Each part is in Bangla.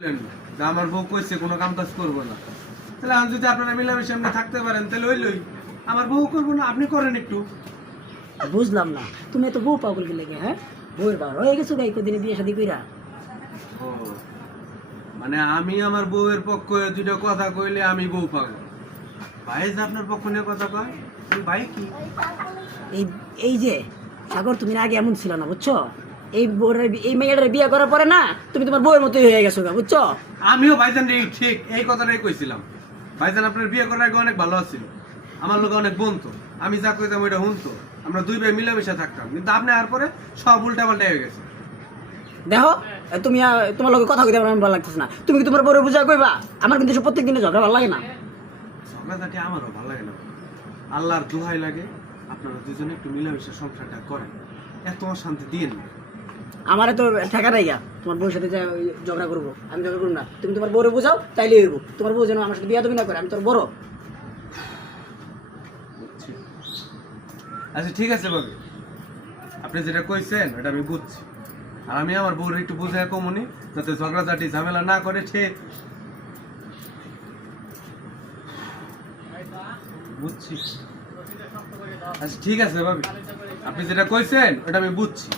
যে আমার বউ কইছে কোনো কাম কাজ করবো না, তাহলে আমি যদি আপনারা মিলামিশে সামনে থাকতে পারেন তাহলে ওই লই। আমার বউ করবো না, আপনি করেন একটু। বুঝলাম না, তুমি তো বউ পাগল গেলে হ্যাঁ? বউয়ের বার হয়ে গেছো গাই কদিনে বিয়ে শাদী কইরা। ও মানে আমি আমার বউয়ের পক্ষ হয়ে দুটো কথা কইলে আমি বউ পাগল, ভাই যে আপনার পক্ষ নিয়ে কথা কয় ওই ভাই কি? এই এই যে সাগর, তুমি না আগে এমন ছিল না বুঝছো? এই মেয়েটার বিয়ে করার পরে না তুমি তোমার বউয়ের মতোই হয়ে গেছো গা, বুঝছো? আমিও ভাইজান ঠিক এই কথাটাই কইছিলাম। ভাইজান আপনার বিয়ে করার আগে অনেক ভালো ছিল, আমার লোক অনেক বনতো, আমি যা কইতাম ওইটা শুনতো, আমরা দুই ভাই মিলামিশা থাকতাম। কিন্তু আপনি আর পরে সব উল্টা পাল্টা হয়ে গেছে। দেখো তুমি তোমার লোকের কথা কইতে আমার ভালো লাগতেছে না। তুমি কি তোমার বউরে বুঝা কইবা? আমার কিন্তু প্রত্যেক দিনে ঝগড়া ভালো লাগে না। ঝগড়াঝাটি আমারও ভালো লাগে না, আল্লাহর দোহাই লাগে আপনারা দুজনে একটু মিলামিশা সংসারটা করেন, এত অশান্তি দিয়েন না। আমারে তো ঠেকা নাই গা তোমার বউর সাথে যে ঝগড়া করবো। আমি ঝগড়া করবো না, তুমি তোমার বউরে বুঝাও তাইলে হইব। তোমার বউ যেন আমার সাথে বিয়া তুমি না করে, আমি তোর বড়। আচ্ছা ঠিক আছে বাবু, আপনি যেটা কইছেন ওটা আমি বুঝছি, আর আমি আমার বউর একটু বুঝাই কমনি যাতে ঝগড়াঝাটি ঝামেলা না করে। ঠিক বুঝছি। আচ্ছা ঠিক আছে বাবু, আপনি যেটা কইছেন ওটা আমি বুঝছি,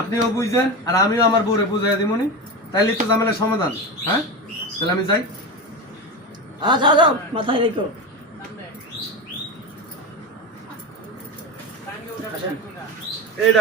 আপনিও বুঝছেন আর আমিও আমার বউরে বুঝাই দিমনি, তাইলে তো ঝামেলার সমাধান। হ্যাঁ তাহলে আমি যাই। যাও যাও, মাথায় রেখো। এইটা